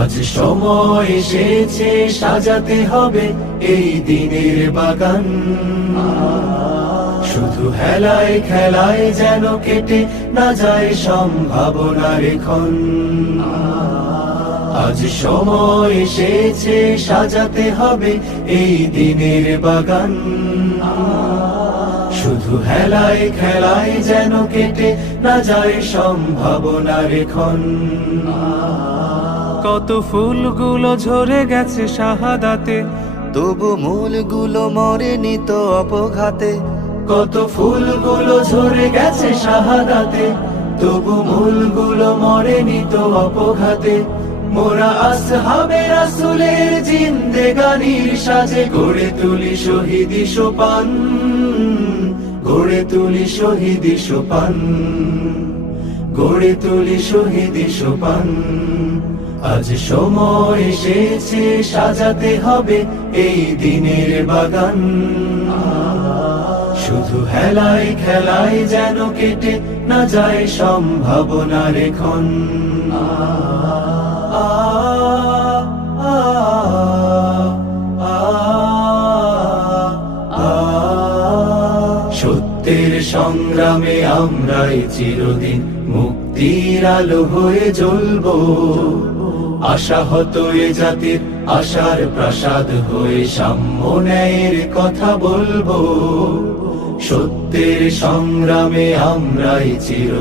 আজ সময় এসেছে সাজাতে হবে এই দিনের বাগান। শুধু হেলায় খেলায় যেন কেটে না যায় সম্ভাবনার ক্ষণ। আজ সময় এসেছে সাজাতে হবে এই দিনের বাগান। শুধু হেলায় খেলায় যেন কেটে না যায় সম্ভাবনার ক্ষণ। কত ফুলগুলো ঝরে গেছে শাহাদাতে, তবু মূলগুলো মরেনি তো অপঘাতে। কত ফুলগুলো ঝরে গেছে শাহাদাতে, তবু মূলগুলো মরেনি তো অপঘাতে। মোরা আসহাবে রাসূলের জিন্দেগানির সাজে গড়ে তুলি শহীদি সোপান, গড়ে তুলি শহীদি সোপান, গড়ে তুলি শহীদি সোপান। আজ সময় এসেছে সাজাতে হবে এই দিনের বাগান। শুধু হেলায় খেলায় যেন কেটে না যায় সম্ভাবনার ক্ষণ। সত্যের সংগ্রামে আমরাই চিরদিন মুক্তির আলো হয়ে জ্বলবো। আশাহত এ জাতির আশার প্রাসাদ হয়ে সাম্য ন্যায়ের কথা বলবো। সত্যের সংগ্রামে আমরাই চিরদিন